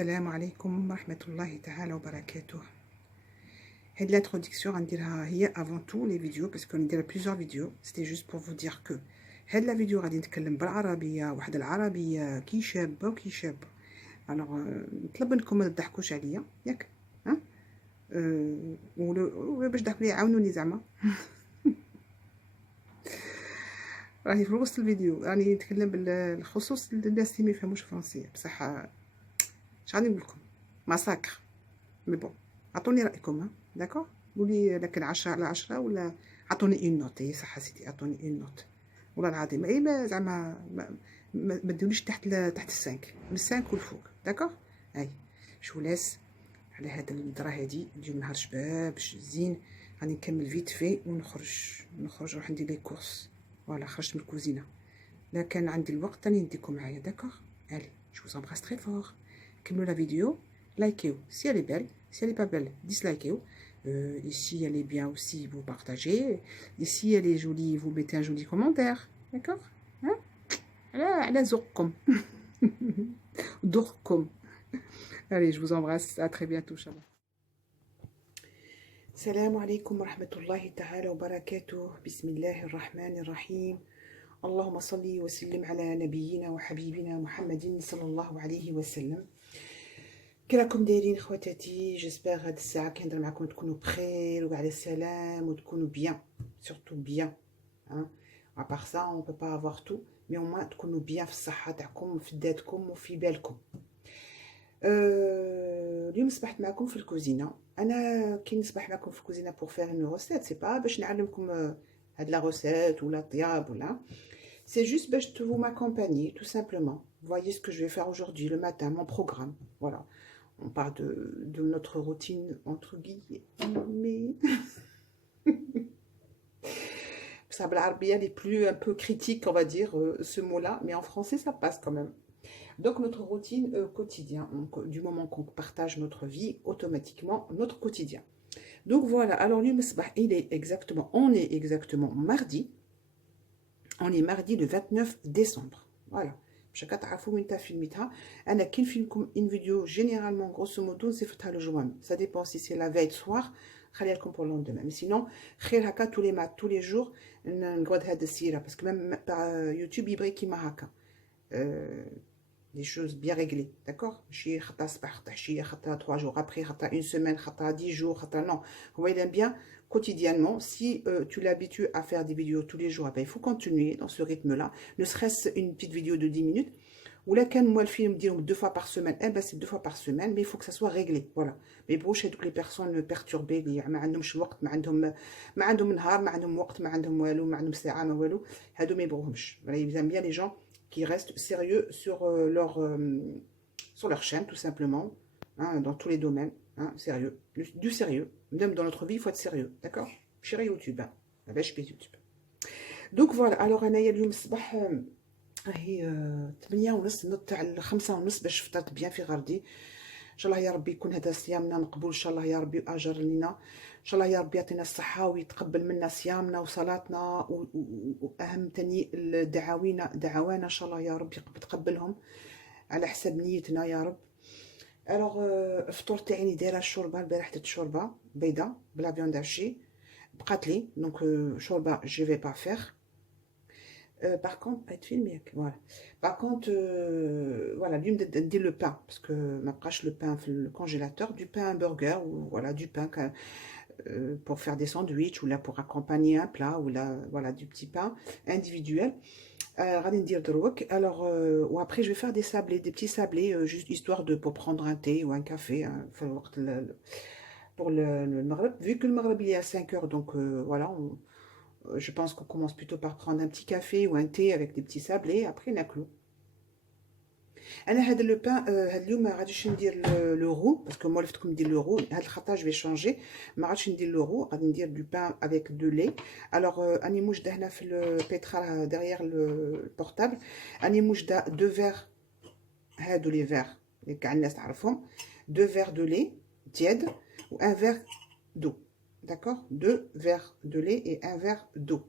السلام عليكم ورحمة الله تعالى وبركاته. هاد l'introduction غنديرها هي avant tout les vidéos parce qu'on ندير plusieurs vidéos. C'était juste pour vous dire que هاد la vidéo غادي نتكلم بالعربية، واحد العربية كي شابة وكي شابة. alors نطلب منكم ما تضحكوش عليا ياك، ها باش ضحكوا لي عاونوني زعما. راني في وسط الفيديو راني نتكلم بالخصوص الناس اللي ما يفهموش فرنسية، بصح اش غادي نقول لكم ماساكر. مي بون عطوني رايكم، ها داكور، قولي لكن 10 على 10 ولا عطوني اون نوت. اي صح سيدي، عطوني اون نوت والله العظيم. اي ما زعما ما تدوليش تحت السانك، من السانك والفوق، داكور. اي شو لاس على هاد الهضره هادي. اليوم نهار شباب زين، غادي نكمل فيت في ونخرج نروح ندير لي كورس. فوالا خرجت من الكوزينه، لا كان عندي الوقت راني نديكم معايا، داكور. الي جو vous embrasse très fort. كملوا la vidéo, likez si elle est belle, si elle est pas belle, dislikez. Et si elle est bien aussi, vous partagez. Et si elle est jolie, vous mettez un joli commentaire, d'accord, hein? على ذوقكم. ذوقكم. Allez, je vous embrasse, à très bientôt, Inch'Allah. السلام عليكم ورحمة الله تعالى وبركاته. بسم الله الرحمن الرحيم. اللهم صل وسلم على نبينا وحبيبنا محمد صلى الله عليه وسلم. كي راكم دايرين خواتاتي؟ جيسبر هاد الساعه كنهضر معكم تكونوا بخير وعلى السلام وتكونوا بيان، سورتو بيان، ها ابار سا اون بو با افوار تو، مي او موان تكونوا بيان في الصحه تاعكم وفي داتكم وفي بالكم. اليوم صبحت معكم في الكوزينه. انا كي نصبح معكم في الكوزينه بور فير اون روسيت، سي با باش نعلمكم هاد لا روسيت ولا الطياب ولا، c'est juste باش vous m'accompagner tout simplement. Voyez ce que je vais faire aujourd'hui le matin, mon programme. Voilà. On parle de notre routine, entre guillemets. Ça, بالعربية les plus un peu critiques, on va dire, ce mot-là, mais en français, ça passe quand même. Donc, notre routine quotidien, donc, du moment qu'on partage notre vie, automatiquement, notre quotidien. Donc, voilà. Alors, on est exactement mardi. On est mardi le 29 décembre. Voilà. باش كتعرفوا وين فيلميتها. انا كي نفيلمكم ان فيديو جينيرالمون غروسو مودو نصيفطها لجوام، سا ديبون سي سي لا فاي سوار خليها لكم بور لوندومان، مي سينون خير هكا تولي مات تولي جور نقعد هاد السيره، باسكو ميم يوتيوب يبغي كيما هكا لي شوز بيان ريغلي، داكور، ماشي خطره صباح خطره عشيه خطره 3 جور ابري خطره اون سيمين خطره 10 جور خطره، نو هو il aime bien quotidiennement. Si tu l'habitues à faire des vidéos tous les jours, ben, il faut continuer dans ce rythme-là, ne serait-ce une petite vidéo de 10 minutes. Ou là, quand moi le film dit 2 fois par semaine, eh ben c'est 2 fois par semaine, mais il faut que ça soit réglé, voilà. Mais bon, chez toutes les personnes perturbées, ما عندهمش الوقت، ما عندهم نهار، ما عندهم وقت، ما عندهم والو، ما عندهم ساعة، ما والو، هادو ما يبغوهمش. Voilà, ils aiment bien les gens qui restent sérieux sur leur chaîne, tout simplement, hein, dans tous les domaines, hein, sérieux, du sérieux. Même dans notre vie, il faut être sérieux, d'accord? Chérie YouTube, hein, la vache YouTube. Donc voilà, alors انا اليوم الصباح هي 8:30 نضت على 5:30 باش فطرت بيان في غردي. ان شاء الله يا ربي يكون هذا صيامنا مقبول ان شاء الله يا ربي، واجر لينا ان شاء الله يا ربي، يعطينا الصحه ويتقبل منا صيامنا وصلاتنا، واهم تاني دعوانا ان شاء الله يا ربي يتقبلهم على حسب نيتنا يا رب. الوغ الفطور تاعي دايره الشوربه، البارح درت شوربه بيضه بلا فيوند هاشي بقات لي، دونك شوربه جو في با فير. Par contre, pas de film, voilà. Par contre, voilà, lui me dit le pain, parce que ma prache le pain le congélateur, du pain burger, ou voilà, du pain pour faire des sandwichs, ou là pour accompagner un plat, ou là, voilà, du petit pain individuel. Alors, ou après, je vais faire des sablés, des petits sablés, juste histoire pour prendre un thé ou un café, hein, pour le Maghreb. Vu que le Maghreb il est à 5 heures, donc voilà, je pense qu'on commence plutôt par prendre un petit café ou un thé avec des petits sablés, après ناكلو. انا هذا لو بان هذا اليوم ما غاديش ندير لو رو، باسكو مولفتكم ندير لو رو، هاد الخطا جو في شانجي، ما غاديش ندير لو رو، غادي ندير دو بان افيك دو لي. الوغ اني موجده هنا في البيترا ديغيغ البورتابل، اني موجده 2 فيغ، هادو لي فيغ اللي كاع الناس تعرفهم، 2 فيغ دو لي تياد و 1 فيغ دو، d'accord, 2 verres de lait et 1 verre d'eau.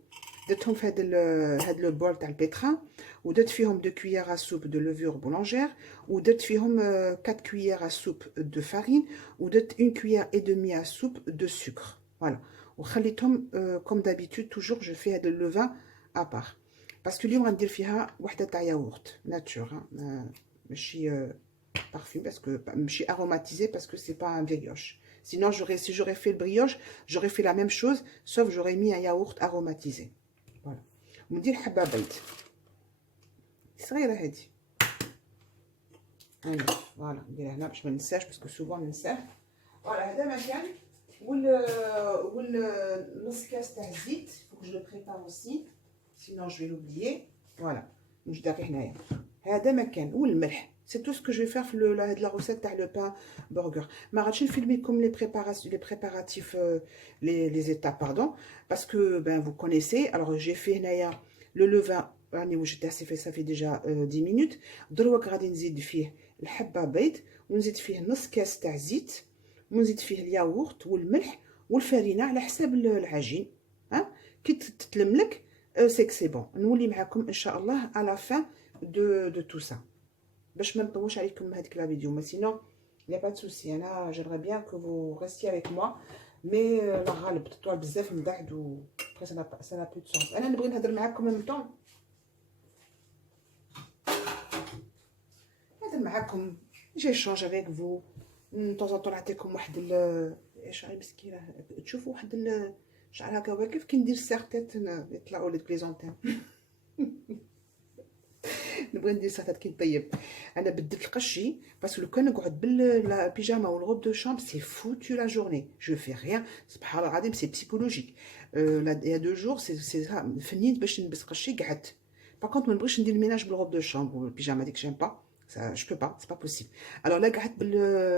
درتهم في هاد لو بول تاع البيتران، ودرت فيهم 2 cuillères à soupe de levure boulangère، ودرت فيهم 4 cuillères à soupe de farine، ودرت 1 cuillère et demie à soupe de sucre. Voilà. وخليتهم comme d'habitude toujours je fais هاد le vin à part. parce que اليوم غندير فيها وحده تاع ياغورت ناتور، ماشي parfum parce que ماشي aromatisé parce que c'est pas un brioche. Sinon si j'aurais fait le brioche, j'aurais fait la même chose sauf j'aurais mis un yaourt aromatisé. Voilà. وندير حبه بيض صغيره هادي. فوالا نديرها هنا باش ما ننساش باسكو سوفون ننساه. فوالا هذا مكان نص كاس تاع الزيت. faut que je le prépare aussi sinon je vais l'oublier. فوالا واش داير هنايا هذا مكان والملح. C'est tout ce que je vais faire la recette تاع le pain burger. ما غاديش نفيلميكم les préparatifs les étapes pardon parce que ben vous connaissez. Alors j'ai fait هنايا le levain راني وجدته ça fait déjà 10 minutes. دروك غادي نزيد فيه الحبه بيض ونزيد فيه نص كاس تاع زيت ونزيد فيه الياغورت والملح والفرينه على حساب العجين. ها كي تتلملك سي كسي بون. نولي معكم ان شاء الله على fin de tout ça باش ما نطولش عليكم هذيك لا فيديو. mais sinon il y a pas de souci. انا j'aimerais bien que vous restiez avec moi mais لا غالب تطول بزاف من بعد و après ça n'a plus de sens. انا نبغي نهضر معكم en même temps نهضر معكم j'échange avec vous de temps en temps نعطيكم واحد ايش راهي مسكينه تشوفوا واحد شعر هكا واقف كي ندير سارتات يطلعوا لي كليزونتين. نبغي ندير سارتات كي نطيب. انا بدلت القشي باسكو لو كان نقعد بالبيجاما والغوب دو شامبر سي فوتو لا جورني جو في ريان. سبحان الله العظيم سي بسيكولوجيك. يا 2 جور سي فنيت باش نلبس قشي قعدت. باغ ما نبغيش ندير الميناج بالغوب دو شامبر والبيجاما ديك جيم با. Ça, je peux pas, c'est pas possible. Alors là, قعدت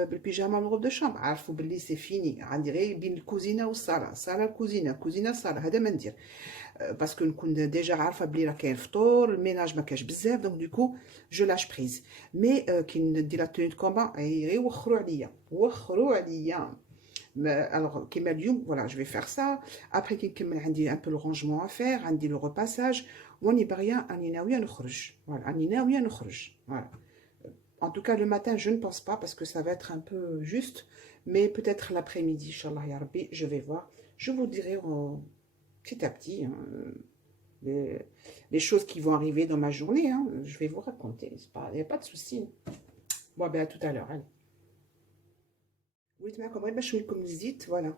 بالبيجاما والغوب دو شامبر عارفوا باللي سي فيني عندي غير بين الكوزينه والصاله، صاله الكوزينه، كوزينه الصاله، هذا ما ندير باسكو نكون ديجا عارفه بلي راه كاين فطور الميناج ما كاش بزاف دونك دوكو جو لاش بريز. مي كي ندير لا توني دو كومبا غير وخروا عليا. alors كيما اليوم voilà je vais faire ça. après كي نكمل عندي un peu le rangement à faire، عندي le repassage واني باغيه راني ناويه نخرج. voilà راني ناويه نخرج. voilà en tout cas le matin je ne pense pas parce que ça va être un peu juste mais peut-être l'après-midi inchallah ya rabbi je vais voir. je vous dirai petit à petit hein, les choses qui vont arriver dans ma journée hein. je vais vous raconter, il n'y a pas de souci. bon ben à tout à l'heure. allez وليت معكم غير باش نوريكم الزيت. فوالا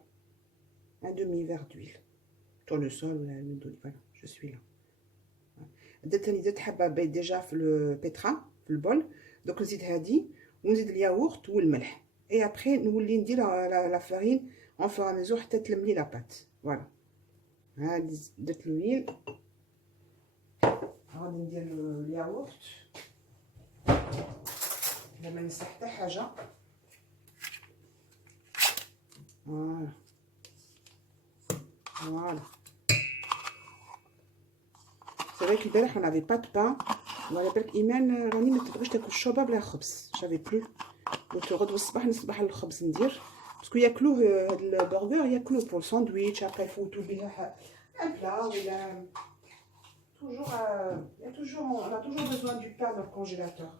un demi verre d'huile tournesol ولا l'huile d'olive. voilà je suis là. درت حبه بيض ديجا في البيترا في البول دوك نزيد هادي ونزيد الياغورت والملح اي ابري نولي ندير لا فارين اون فور ميزور حتى تلملي لا بات. فوالا هادي درت الويل غادي ندير الياغورت ما ننسى حتى حاجه. فوالا فوالا c'est vrai البارح on n'avait pas de pain. وعلى بالك ايمان راني ما تبغيش تاكل الشوربه بلا خبز. جافي بلو قلت غدوه الصباح نصبح الخبز ندير باسكو ياكلوه هاد البرجر ياكلوه بور ساندويتش ابري يفوتوا بها ان بلا ولا toujours il y a toujours on a toujours besoin du pain dans le congélateur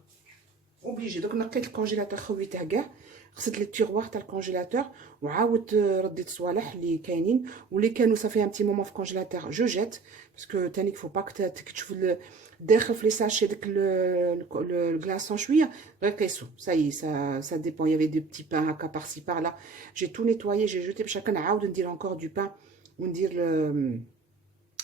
obligé. donc نقيت الكونجيلاتور خويته كاع غسلت لي التيغوار تاع الكونجيلاتور وعاودت رديت الصوالح اللي كاينين واللي كانوا صافي ان بتي مومون في الكونجيلاتور جو جيت باسكو تاني فو با تشوف داخل في لي ساشي داك الكلاصون شويه غير قيسو ساي سا ديبون. يافي دي بتي بان هكا بارسي بار لا جي تو نيتوايي جي جوتي باش هكا نعاود ندير انكور دو بان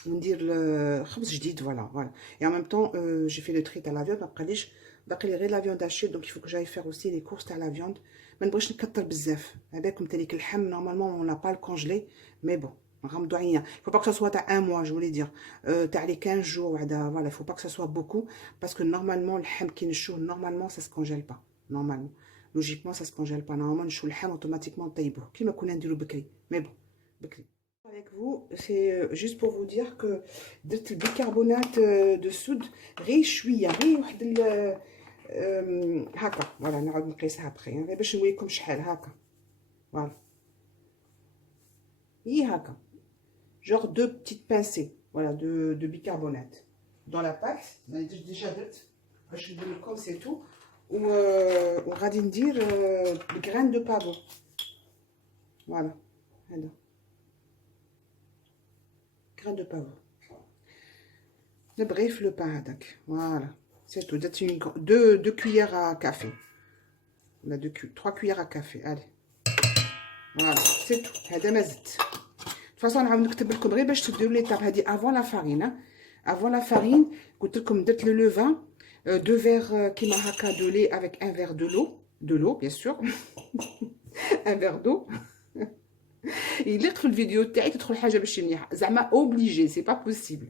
وندير خبز جديد. فوالا et en même temps j'ai fait le tri تاع لا فيوند ما بقاليش باقي لي غير لا فيوند هاشي دونك يفوك جاي فيغ اوسي لي كورس تاع لا فيوند. ما نبغيش نكثر بزاف هذاكم تانيك اللحم نورمالمون اون لا با الكونجلي مي بون نغمضوا عينينا. faut pas que ça soit تاع ان موا جو ولي دير تاع لي 15 جور بعدا. فوالا faut pas que ça soit beaucoup parce que normalement اللحم كي نشوه نورمالمون ça se congèle pas normalement logiquement ça se congèle pas normalement نشوه اللحم اوتوماتيكمون نطيبوه كيما كنا نديرو بكري مي بون بكري. avec vous c'est juste pour vous dire que درت البيكربونات de soude غير شويه غير واحد هكا. فوالا نعاود نقيسها بخي غير باش نوريكم شحال هكا. فوالا هي هكا genre 2 petites pincées voilà, de bicarbonate. Dans la pâte, on a déjà dit, je vais comme c'est tout. Ou on va dire les graines de pavot. Voilà. Graines de pavot. Bref, le pain. Voilà. C'est tout. Deux cuillères à café. On a 3 cuillères à café. Allez. Voilà. C'est tout. هذا ما زدت. De toute façon, on va نكتب لكم غير باش تبداو l'étape هذه avant la farine. Avant la farine, قلت لكم درت le levain. 2 verres كيما هكا de lait avec un verre de l'eau. De l'eau, bien sûr. Un verre d'eau. يليق في الفيديو تاعي تدخل حاجه باش مليحه زعما اوبليجي سي با بوسيبل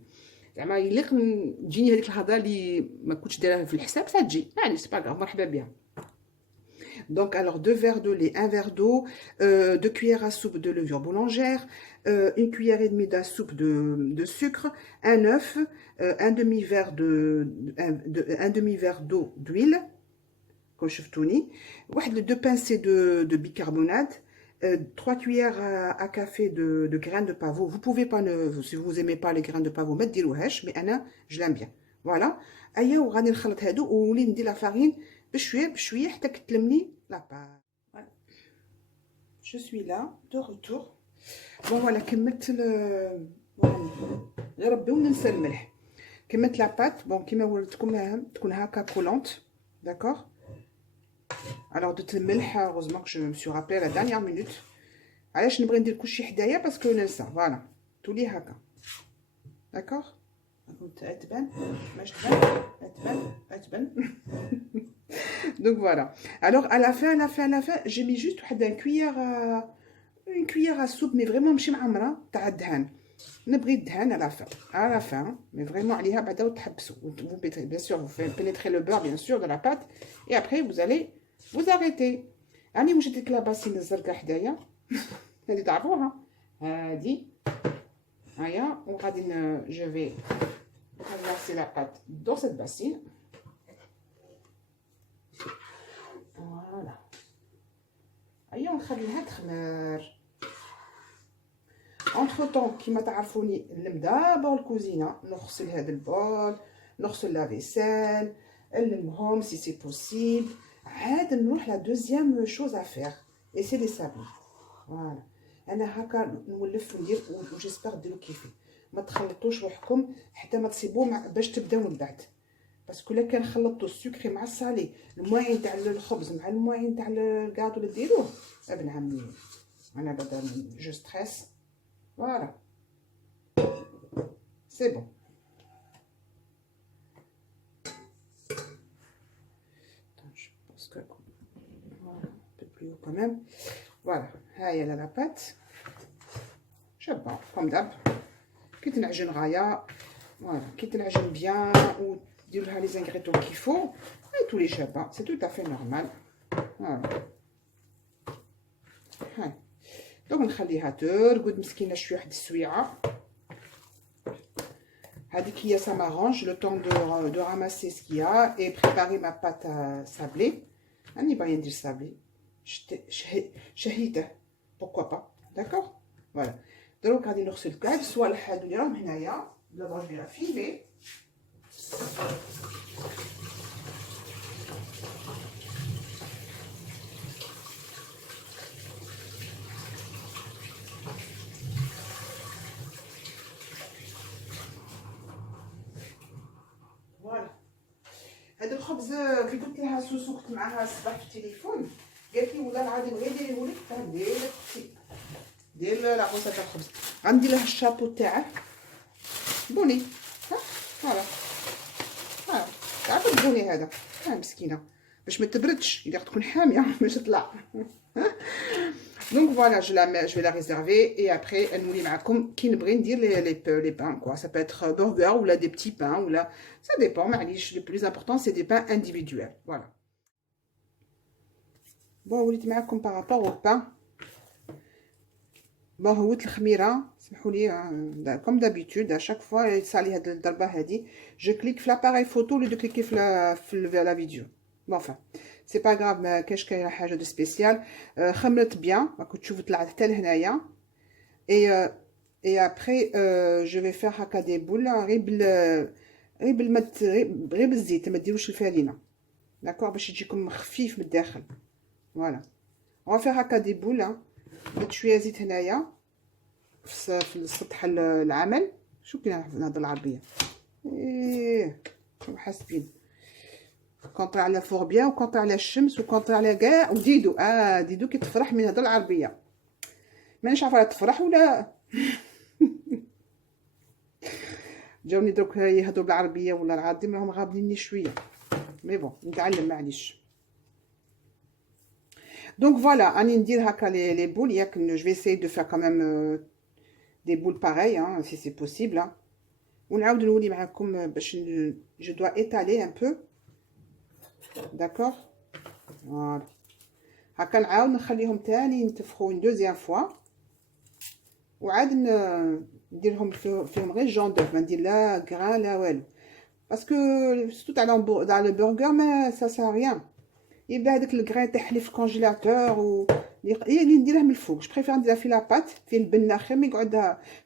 زعما يليق تجيني هذيك الهضره اللي ما كنتش دايرها في الحساب تجي يعني سي با غاف مرحبا بها. Donc alors 2 verres de lait, 1 verre d'eau, 2 cuillères à soupe de levure boulangère, 1 cuillère et demie à soupe de sucre, un œuf, un demi-verre d'eau d'huile comme شفتوني, 2 pincées de bicarbonate, 3 cuillères à café de graines de pavot. Vous pouvez pas, si vous aimez pas les graines de pavot, ما ديروهاش, mais أنا je l'aime bien. Voilà. أيا وغادي نخلط هادو ونولي ندير لا فارين بشوية بشوية حتى كتلمني لا بات. Je suis là, de retour. Bon voilà, كملت يا ربي وننسى الملح. كملت لا بات. Bon كيما وريتكم تكون هكا كولونت. D'accord. Alors de الملح, heureusement que je me suis rappelé à la dernière minute. علاش نبغي ندير كلشي حدايا باسكو ننسى. Voilà. تولي هكا. D'accord. تبان ماش تبان. Donc voilà. Alors à la fin, j'ai mis juste une cuillère à soupe, mais vraiment ماشي معمره تاع الدهان. نبغي الدهان à la fin, mais vraiment عليها بعدا وتحبسوا. Vous bien sûr vous pénétrez le beurre bien sûr dans la pâte et après vous allez vous arrêter. راني وجدت لك لاباسين الزرقاء حدايا. هذه تعرفوها. هذه هيا وغادي je vais verser la pâte dans cette bassine. Voilà. هيا ونخليها تخمر. Entre temps كيما تعرفوني نلم دابا الكوزينه, نغسل هذا البول, نغسل لا فيسيل, نلمهم si c'est possible. عاد نروح لا دوزيام شوز à faire et c'est les sablés. Voilà. انا هكا نولف وندير وجيسبر ديروا كيفي. ما تخلطوش روحكم حتى ما تصيبوا باش تبداو من بعد. باسكو الا كان خلطتوا السكري مع الصالي, المواعين تاع الخبز مع المواعين تاع الكاطو اللي ديروه, ابن عمي انا بدا جو ستريس. فوالا سي بون. Je pense que voilà, un peu plus haut quand même. Voilà, هاهي لا بات شابه كوم داب. كي تنعجن غايه فوالا, كي تنعجن بيان وديروا لها لي زانغريتون كيفو هاي تولي شابه, سي تو افي نورمال. فوالا هاي دونك نخليها ترقد مسكينه شويه واحد السويعه. هذيك هي ça m'arrange le temps de ramasser ce qu'il y a et préparer ma pâte à sabler. راني باغيه ندير sablé شهيته pourquoi pas. d'accord. voilà دروك غادي نغسل كاع الصوالح هادو اللي راهم هنايا. دابا جو لا فيلي. هذا الخبز كي قلت لها سوسو كنت معاها الصباح في التليفون, قالت لي والله العظيم غير ديريهولي دير اختي دير لا غوصه تاع الخبز. غندير لها الشابو تاعه بني. ها فوالا ها تعرفوا البني هذا. ها مسكينه باش ما تبردش, الا تكون حاميه باش تطلع. Donc voilà, je vais la réserver et après نولي معكم كي نبغي ندير les pains quoi. Ça peut être burger ou là des petits pains ou là ça dépend. معليش, le plus important c'est des pains individuels. Voilà. Bon وليت معكم par rapport au pain. Bon هوت الخميره سمحوا لي comme d'habitude à chaque fois يصالي هاد الضربه هادي je clique في l'appareil photo au lieu de cliquer في la vidéo. Bon enfin c'est pas grave, ما كاش كاينه حاجه دو سبيسيال. خمرت بيان راكم تشوفوا طلعت حتى لهنايا. اي et après je vais faire هكا des boules غير بالزيت ما ديروش الفرينه داكوغ باش يجيكم خفيف من الداخل فوالا on va faire هكا دي بول درت شويه زيت هنايا في السطح العمل شو كاين نهضر العربيه ايه حاسبين كونطري على فوق بيان وكونطري على الشمس وكونطري على كاع وديدو ديدو كي تفرح من هضر العربيه مانيش عارفه تفرح ولا جاوني دروك يهضروا بالعربيه ولا العظيم راهم غابنيني شويه مي بون نتعلم معليش دونك فوالا راني ندير هكا لي بول ياك جو في اساي دو فير كاميم دي بول باغاي سي سي بوسيبل ونعاود نولي معاكم باش جو دوا ايتالي ان بو داكوغ فوالا هكا نعاود نخليهم تاني ينتفخوا اون دوزيام فوا وعاد نديرهم فيهم غير جون دوف ما ندير لا غران لا والو باسكو سوت على البرجر ما سا سا ريان يبدا هذاك الكران تحلي في الكونجيلاتور و اللي نديرها من الفوق جو بريفير نديرها في لاباط في البنه خير ما يقعد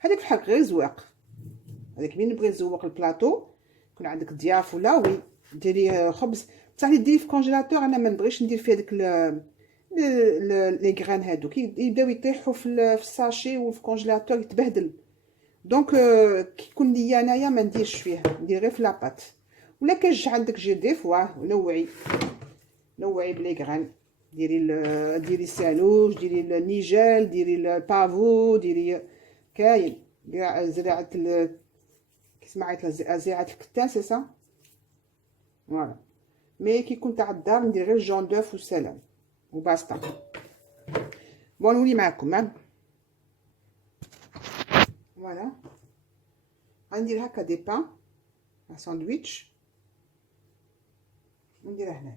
هذاك الحق غير زواق هذاك مين نبغي نزوق البلاطو يكون عندك ضياف ولا وي ديري خبز بصح اللي ديري في الكونجيلاتور انا ما نبغيش ندير فيه هذاك لي غران هادوك يبداو يطيحوا في الساشي وفي الكونجيلاتور يتبهدل دونك كي يكون ليا انايا ما نديرش فيه ندير غير في لاباط ولا كاش عندك جي دي فوا نوعي بلي غران ديري سالوش ديري النيجال ديري البافو ديري كاين كاع زراعه كي سمعت زراعه الكتان سي سا فوالا مي كي كنت على الدار ندير غير جون دوف والسلام وباستا بون نولي معاكم فوالا غندير هكا دي بان ساندويتش ونديرها هنا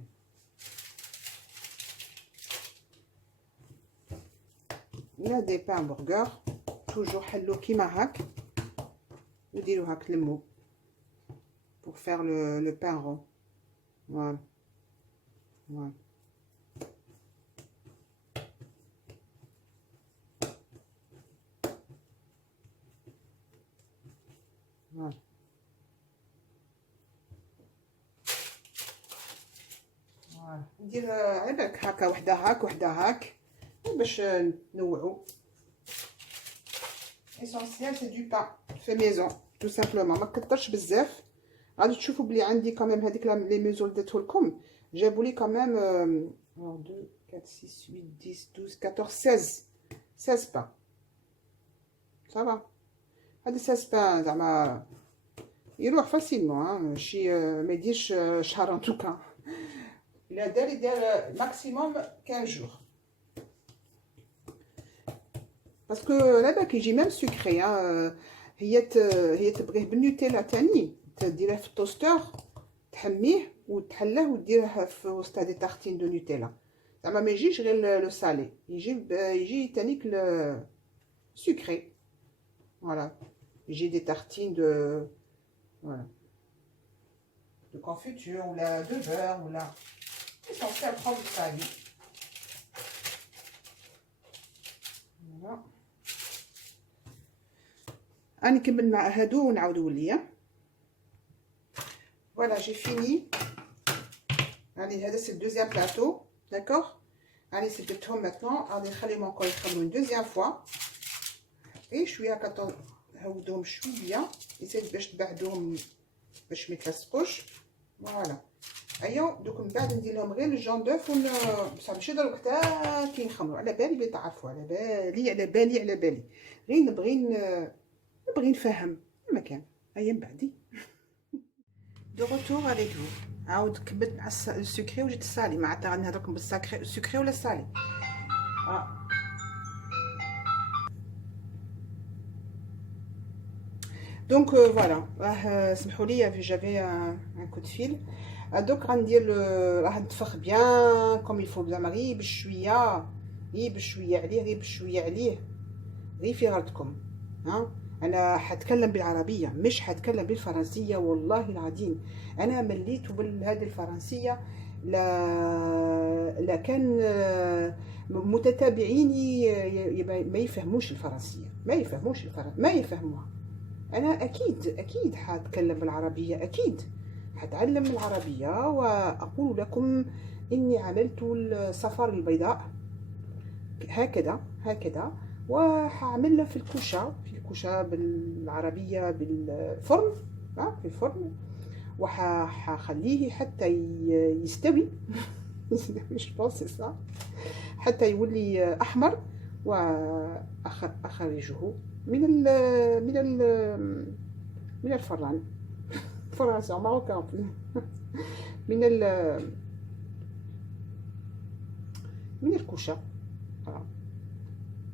ولا دي بان برجر توجور حلو كيما هاك وديرو هاك تلمو pour faire le pain rond voilà voilà voilà voilà ندير عباك هكا وحده هاك وحده هاك باش نوعو essentiel c'est du pain fait maison tout simplement ما كترش بزاف غادي تشوفوا بلي عندي كاميم هذيك لي ميزور درتو لكم جابوا لي كاميم 2 4 6 8 10 12 14 16 بان صافا هادي 16 بان زعما يروح فاسيلمون شي ما يديرش شهر ان توكا الا دار ماكسيموم 15 جور باسكو لابا كيجي ميم سكري هي تبغيه بالنوتيلا تاني تديره في التوستور تحميه وتحلاه وديره في وسط دي تارتين دو نوتيلا زعما ما يجيش غير لو سالي يجي تانيك سكري فوالا يجي دي تارتين دو فوالا دو كونفيتور ولا دو بور ولا essentiel prendre salé فوالا راني نكمل مع هادو ونعاودو ليا فوالا جي فيني راني هذا سي الدوزيام بلاطو داكوغ راني سدتهم ماتنون غادي نخليهم انكور يخمروا اون دوزيام فوا اي شويه هكا هودوهم شويه يسد باش تبعدوهم باش ما يتلصقوش فوالا ايوا دوك من بعد ندير لهم غير الجون دوف بصح ماشي دروك حتى كي يخمروا على بالي بلي تعرفوا على بالي غير نبغي نفهم ما كان ايا من بعدي دو روتور افيك فو عاود كبت مع السكري وجيت السالي ما عاد غنهضركم بالسكري ولا السالي دونك فوالا راه سمحوا لي جافي ان كود فيل دوك غندير راه نتفخ بيان كوم يفو زعما غير بشويه عليه غير في غلطكم انا حتكلم بالعربيه مش حتكلم بالفرنسيه والله العظيم انا مليت بهذه الفرنسيه لا كان متتابعين ما يفهموش الفرنسيه، ما يفهموها. انا اكيد حاتكلم بالعربيه، اكيد حتعلم العربيه، واقول لكم اني عملت السفر البيضاء هكذا، وحعملها في الكوشه بالعربيه بالفرن، في الفرن، وحخليه حتى يستوي. مش بونس صح، حتى يولي احمر، واخرجه من ال من ال من الفران. فرنسا ماروكان. من ال من الكوشه.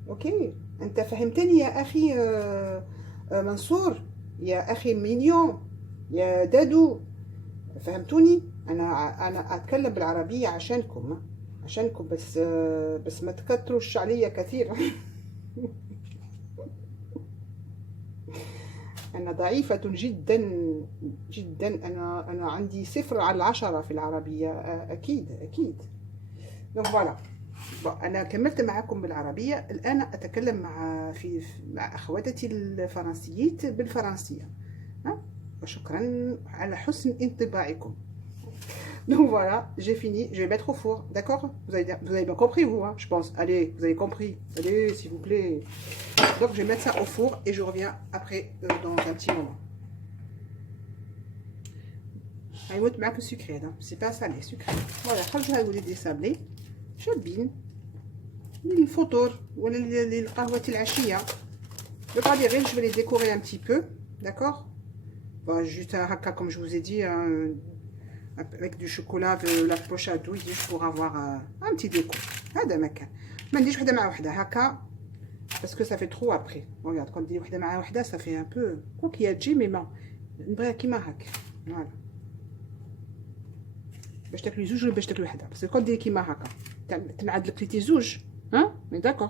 اوكي، انت فهمتني يا اخي منصور، يا اخي مينيون، يا دادو، فهمتوني؟ انا اتكلم بالعربيه عشانكم، بس ما تكتروش عليا كثير. انا ضعيفه جدا جدا، انا عندي 0 على 10 في العربيه، اكيد. دونك فوالا، انا كملت معكم بالعربيه، الان اتكلم مع اخواتي الفرنسيات بالفرنسيه. وشكرا على حسن انطباعكم. Donc voilà, j'ai fini, je vais mettre au four, d'accord? Vous avez bien compris, vous, hein, je pense. Allez, vous avez compris. Allez, s'il vous plaît. Donc je vais mettre ça au four et je reviens après dans un petit moment. هيموت معاك السكري هذا، سي با سالي، سكري. فوالا، خرجوا هاولي دي سابلي شابين للفطور ولا للقهوة العشية. Donc غادي غير je vais les décorer un petit peu, d'accord? Bon, juste haka comme je vous ai dit, avec du chocolat de la poche à douille, juste pour avoir un petit déco. هذا ما كان. ما نديرش وحده مع وحده هكا parce que ça fait trop après. Regarde, quand ندير وحده مع وحده ça fait un peu كوكياجي، مي ما نبغيها كيما هكا. فوالا، باش تاكلي زوج ولا باش تاكلي وحده، بس كون ديري كيما هكا تنعاد لك زوج، مي داكور،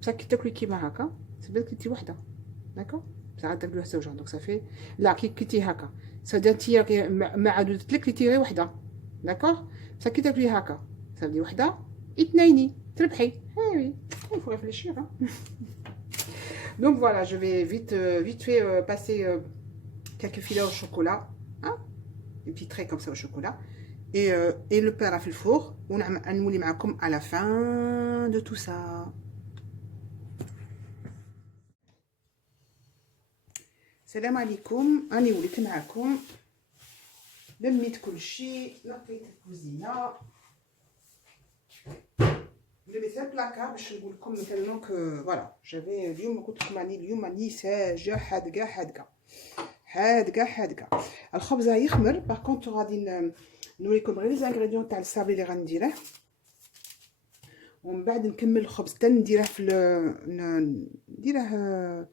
بصح كي تاكلي كيما هكا تبدا كليتي وحده، داكور، بصح عاد تاكلوها زوج، دونك صافي. لا كي كليتي هكا سادة انتيا ما عادت لك كليتي غير وحده، داكور، بصح كي تاكلي هكا صافي وحده اثنين تربحي. وي il faut réfléchir. Donc voilà, je vais vite fait passer quelques filets au chocolat, des petits traits comme ça au chocolat, et le pain في الفور، ونولي معكم à la fin de tout ça. السلام عليكم، راني وليت معكم، لميت كلشي، نقيت الكوزينه، لميت البلاكار باش نقول لكم مثلا فوالا. جافي اليوم قلت لكم اليوم راني ساجه حادقه. الخبز يخمر، باغ كونطخ غادي نوريكم غير لي زانغريديون تاع الصابلي اللي غنديره، ومن بعد نكمل الخبز حتى نديره نديره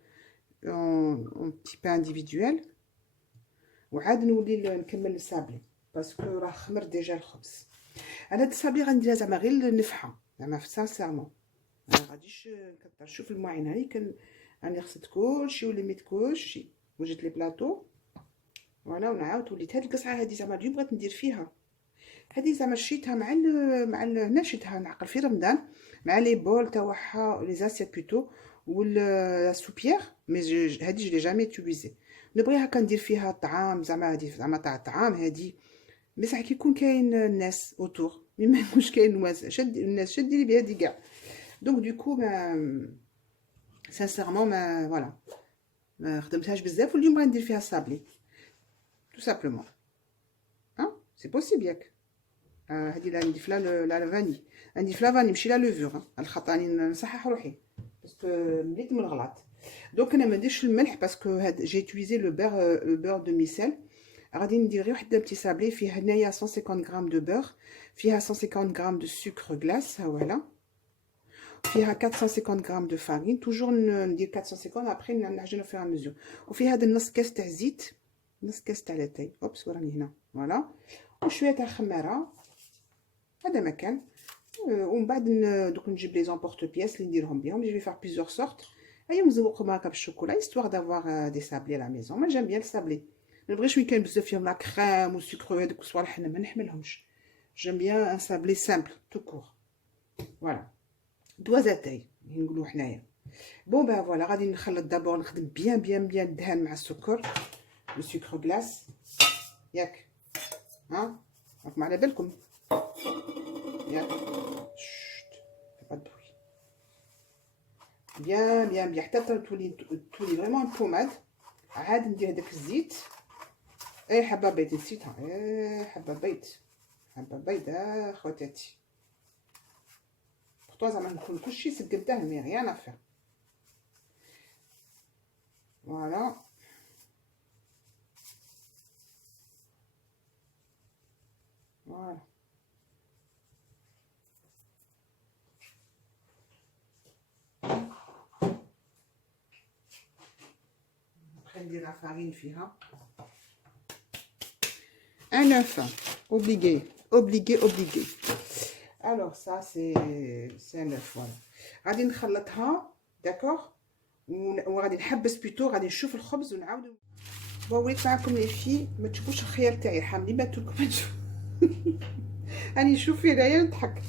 en petit pain individuel، وعاد نولي نكمل الصابلي باسكو راه خمر ديجا الخبز. انا هاد الصابلي غنديرها زعما غير نفحه، زعما سانسيرمون ما غاديش نكثر. شوف المعين هاني راني غسلت كلشي ولميت كلشي وجدت لي بلاطو، فوالا. ونعاود وليت هاد القصعه هادي زعما اليوم بغيت ندير فيها، هادي زعما شريتها مع هنا شريتها نعقل في رمضان مع لي بول تاعها، لي زاسيت بلوتو، ولا سوبيير، مي هادي جو لي جامي تيليزي. نبغيها كندير فيها الطعام، زعما هادي زعما تاع الطعام هادي، بصح كي يكون كاين الناس اوتور، مي ما يكونش كاين الناس شدي لي بهادي كاع. دونك دوكو ما سانسيرمون ما فوالا ما خدمتهاش بزاف، واليوم غندير فيها الصابلي تو سامبلومون. سي بوسيبل ياك. هادي لا نضيف لها لا فاني، نضيف لها فاني ماشي لا لوفور، الخط راني نصحح روحي باسكو مليت من الغلط. دونك انا ما نديرش الملح باسكو هاد جي يوتيليزي لو بور دو ميسيل. غادي ندير غير واحد بتي صابلي فيه هنايا 150 غرام دو بور، فيها 150 غرام دو سكر غلاس، ها فوالا، فيها 450 غرام دو فارين، توجور ندير 450 ابري نعجنو فيها مزيان، وفي هذا النص كاس تاع زيت، نص كاس تاع لاتاي، اوبس وراني هنا فوالا، وشويه تاع خماره، هذا ما كان. ومن بعد دوك نجيب لي زامبورط بياس اللي نديرهم بهم، جو في فار بليزيور سورت. ايا مزوقهم هكا بالشوكولا هيستوار دافوار دي صابلي لا ميزون. ما جام بيان الصابلي، ما نبغيش وين كاين بزاف فيهم لا كريم والسكر هذوك الصوالح، حنا ما نحملهمش. جام بيان ان صابلي سامبل تو كور، فوالا. دوازاتاي نقولوا حنايا. بون بقى فوالا غادي نخلط دابور، نخدم بيان بيان بيان الدهان مع السكر، لو سكر غلاس ياك. ها راكم على بالكم ياك. شت با بروي. بيان بيان بيان حتى تولي فريمون بوماد. عاد ندير هذاك الزيت، اي حبه بيض نسيتها، اي حبه بيض، حبه بيض خواتاتي. بورتو زعما نكون كلشي سقمته مي غيان افير. فوالا فوالا. بقى ندير الفارين فيها. Un œuf, obligé, obligé, obligé. Alors ça c'est un œuf, voilà. غادي نخلطها داكوغ، وغادي نحبس بيتو، غادي نشوف الخبز ونعاود. وريت معكم لي في، ما تشوفوش الخيار تاعي حاملين بالكم. راني نشوف فيه هنايا نضحك،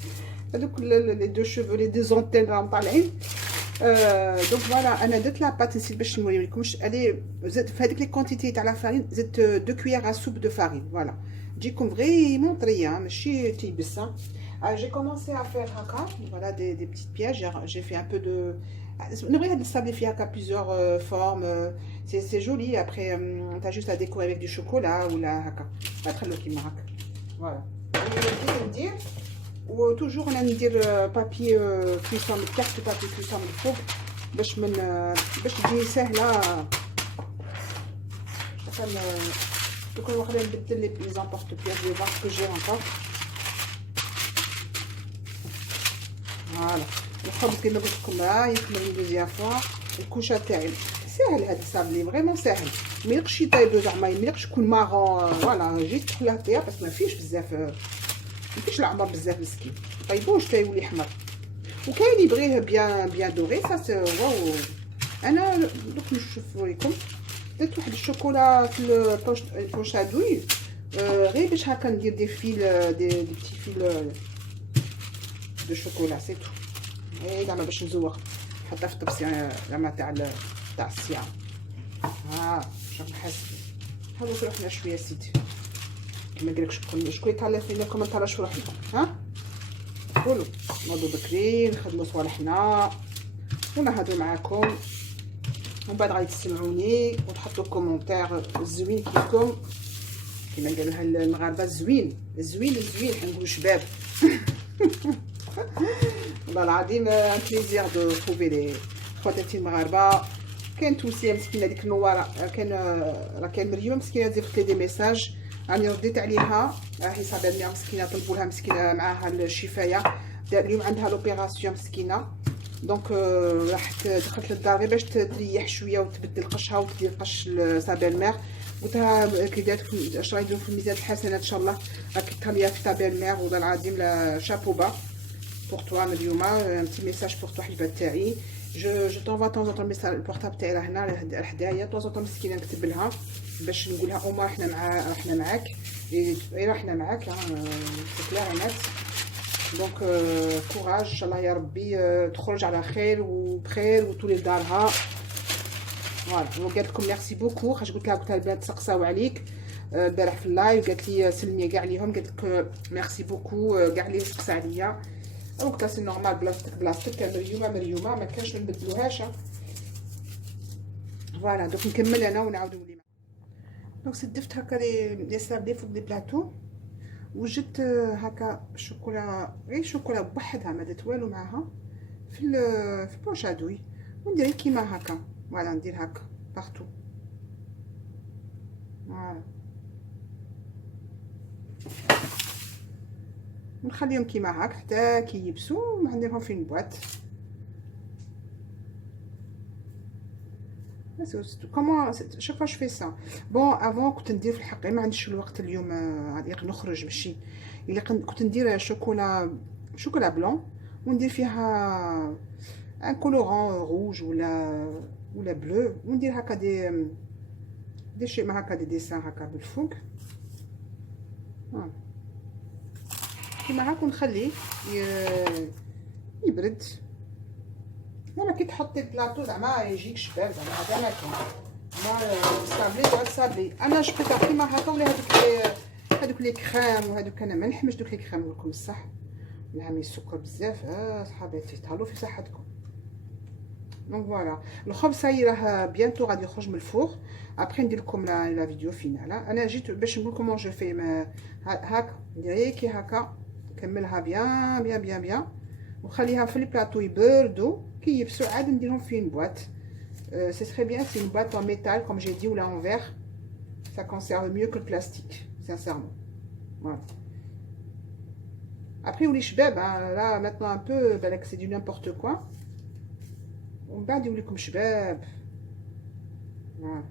هذوك لي دو شوفو لي دي زونتين راهم طالعين. دونك فوالا انا درت لاباط، نسيت باش نوريلكمش. الي زدت في هذيك لي كونتيتي تاع لا فارين، زدت 2 كويير سوب دو فارين. فوالا تجيكم فريمون طريه ماشي تيبس. j'ai commencé à faire haka, voilà des petites pièces. J'ai fait un peu de نبغي هاد الصابلي فيها هكا plusieurs formes. c'est joli. Après t'as juste à décorer avec du chocolat ولا هكا، تخلو كيما هكا. فوالا ندير، وتوجور انا ندير بابي كويسون، كارت بابي كويسون من الفوق باش باش تجي ساهله. مثلا دوك واخا نبدل لي زامبورط بياس دو فاك كو جي انكور. فوالا الخبز كيما قلت لكم يكمل دوزيام فوا. الكوشه تاعي ساهل، هذا الصابلي فريمون ساهل، ميلقش يطيب زعما، ميلقش يكون مارون. فوالا جيت تخليه طياب بس ما فيش بزاف، ما فيش العمر بزاف مسكين، طيبوش تا يولي حمر. وكاين يبغيه بيان دوري، سا واو. انا دوك نشوف لكم درت واحد الشوكولا في البوش ادوي، غير باش هكا ندير دي فيل، دي بتي فيل دو شوكولا سي تو. اي زعما باش نزوق حتى في الطبسي زعما تاع الصيام. ها شوف نحس هذوك روحنا شويه سيدي، كيما قال لك شكون يطلع فينا لكم، ما نطلعش روحنا. ها قولوا نوضوا بكري نخدموا صوالحنا ونهضروا معاكم، ومن بعد غادي تسمعوني وتحطوا كومونتير زوين كيفكم، كيما قالوها المغاربه زوين زوين زوين، حنقولوا شباب. والله العظيم ان بليزير دو تروفي لي خواتاتي المغاربه. كاين تونسيه مسكينه ديك النواره، كاين مريم مسكينه درت لي دي ميساج، راني رديت عليها. راهي صابه ليها مسكينه، طلبوا لها مسكينه معاها الشفايه، اليوم عندها لوبيراسيون مسكينه. دونك راحت دخلت للدار باش تريح شويه وتبدل قشها وتدير قش صابه مير. قلت لها كي دارت اش راهي يديروا في الميزان الحسنات ان شاء الله، راكي تهنيها في صابه مير. والله العظيم لا شابو با بور توا مريم، ان بتي ميساج بور توا حبيبه تاعي. جو طونفا طون طون ميساج، البورطابل تاعي راه هنا حدايا، طون طون مسكينه نكتب لها باش نقول لها اوما احنا معاك، احنا معاك كلارينات. دونك كوراج ان شاء الله يا ربي تخرج على خير وبخير وتولي لدارها. فوالا وقالت لكم ميرسي بوكو، خاطر قلت لها البنات سقساو عليك البارح في اللايف، قالت لي سلمي كاع ليهم، قالت لك ميرسي بوكو كاع اللي سقسا عليا. وقتها سي نورمال، بلاصتك مريومه ما كانش ما نبدلوهاش. فوالا دوك نكمل انا ونعاود نولي. دونك سدفت هكا لي سابلي فوق دي بلاطو، وجدت هكا شوكولا، غير شوكولا بوحدها ما درت والو معاها في بوش ادوي، وندير كيما هكا. فوالا ندير هكا بارتو. فوالا ونخليهم كيما هكا حتى كي يبسو، ونديرهم في البواط. كومون شوف واش في سا. بون افون كنت ندير في الحق، ما عنديش الوقت اليوم غادي نخرج ماشي، الا كنت ندير شوكولا بلون، وندير فيها ان كولورون روج ولا بلو، وندير هكا دي شي ما هكا دي ديسان هكا بالفوق كيما هكا، ونخليه يبرد زعما كي تحطي البلاطو زعما يجيك شباب زعما هذا ما كاين. ما صابلي تقعد صابلي. انا جو بريفير كيما هكا ولا هذوك لي كريم وهذوك. انا ما نحمش دوك لي كريم لكم الصح. نعمي السكر بزاف. صحاباتي تهلاو في صحتكم. دونك فوالا الخبز ساي راه بيانتو غادي يخرج من الفوغ. ابري ندير لكم لا فيديو فينال. انا جيت باش نقول لكم جو في هاكا ندير كي هكا نكملها بيان بيان بيان بيان وخليها في البلاطو يبردوا كي يبسوا عاد نديرهم في une boîte. C'est très bien, c'est une boîte en métal comme j'ai dit ou là en verre. Ça conserve mieux que le plastique, sincèrement. Voilà. Après, ou les chebeb, là maintenant un peu, c'est du n'importe quoi. On va dire comme chebeb. Voilà.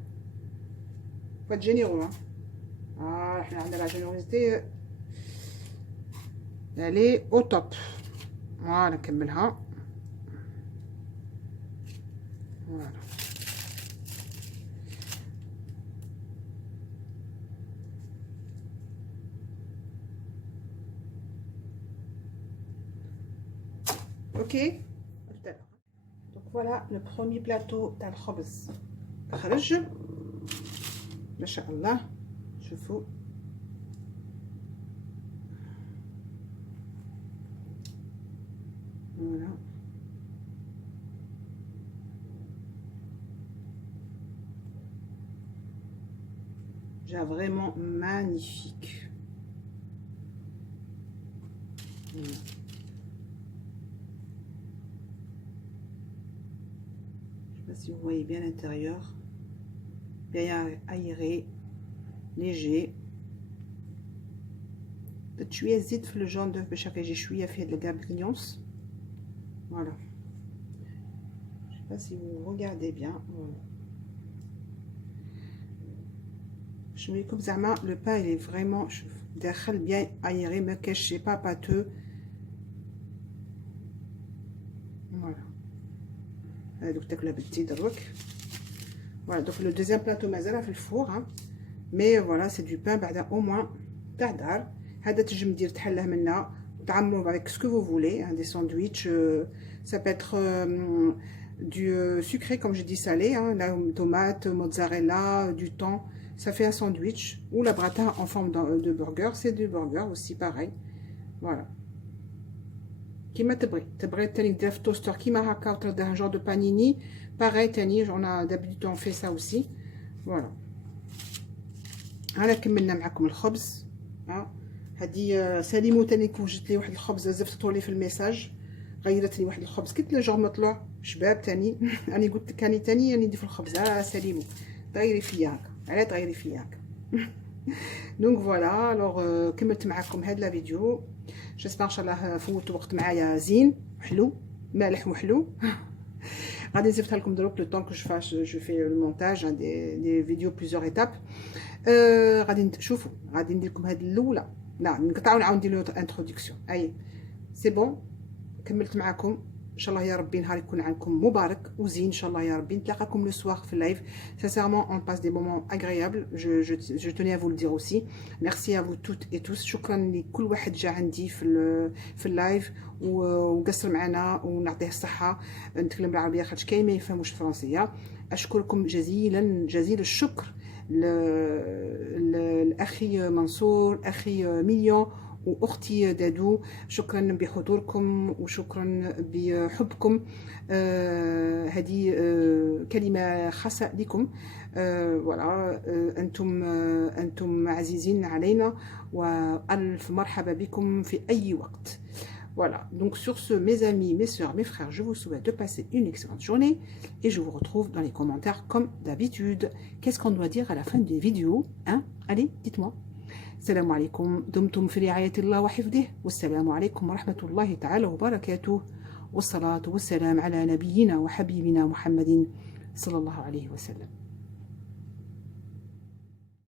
Faut être généreux, hein. On a la générosité. Elle est au top. Voilà, نكملها. Voilà. Ok. Donc voilà le premier plateau تاع الخبز خرج ما شاء الله. شوفوا voilà. Déjà vraiment magnifique. Voilà. Si vous voyez bien l'intérieur, bien aéré, léger. شويه زيت في الجون دوف باش هكا يجي شويه فيه de la brillance. Voilà. Je sais pas si vous regardez bien. Voilà. Je mets comme ça, le pain il est vraiment bien aéré, mais que je sais pas pâteux. Voilà. Donc تاكلها بالتي دروك. Voilà, donc le deuxième plateau مازال في الفور, hein. Mais voilà, c'est du pain بعدا au moins تاع دار. هذا تنجم دير تحله منا تعملوا avec ce que vous voulez, hein, des sandwichs, ça peut être du sucré comme je dis salé, hein, la tomate, mozzarella, du thon, ça fait un sandwich. Ou la gratin en forme de burger, c'est du burger aussi pareil. Voilà. كيما تبغي تاني دير في توستر كيما هكا وتردها ان جور دو بانيني باغي تاني. on a d'habitude on fait ça aussi. Voilà. هنا كملنا معكم الخبز. هذه سليمو تاني وجدت لي واحد الخبز زفتو لي في الميساج غيرت لي واحد الخبز قلت له جور مطلوع شباب تاني. راني قلت لك راني تاني راني ندير في الخبز. سليمو تغيري فيا هكا علاه تغيري فيا هكا. دونك فوالا الوغ كملت معكم هاد لا فيديو. جيسبر ان شاء الله فوتوا وقت معايا زين وحلو مالح وحلو. غادي نزيفها لكم دروك لو طون كو جو في لو مونتاج دي فيديو بليزيور ايتاب. غادي تشوفوا غادي ندير لكم هاد الاولى. لا نقطعوا نعاود ندير له انتروداكسيون. اي سي بون كملت معكم. ان شاء الله يا ربي نهار يكون عندكم مبارك وزين ان شاء الله يا ربي. نتلاقاكم لو سوار في اللايف. sincèrement on passe des moments agréables. je tenais à vous le dire aussi. merci à vous toutes et tous. شكرا لكل واحد جا عندي في اللايف وقصر معنا ونعطيه الصحه. نتكلم بالعربيه خاطر كاين ما يفهموش الفرنسيه. اشكركم جزيلا جزيل الشكر الاخي منصور اخي مليون واختي دادو. شكرا بحضوركم وشكرا بحبكم. هذه كلمه خاصه لكم. voilà. انتم عزيزين علينا والف مرحبا بكم في اي وقت. Voilà, donc sur ce, mes amis, mes soeurs, mes frères, je vous souhaite de passer une excellente journée et je vous retrouve dans les commentaires comme d'habitude. Qu'est-ce qu'on doit dire à la fin des vidéos, hein? Allez, dites-moi. السلام عليكم. دمتم في رعاية الله وحفظه. والسلام عليكم ورحمة الله تعالى وبركاته. والصلاة والسلام على نبينا وحبيبنا محمد صلى الله عليه وسلم.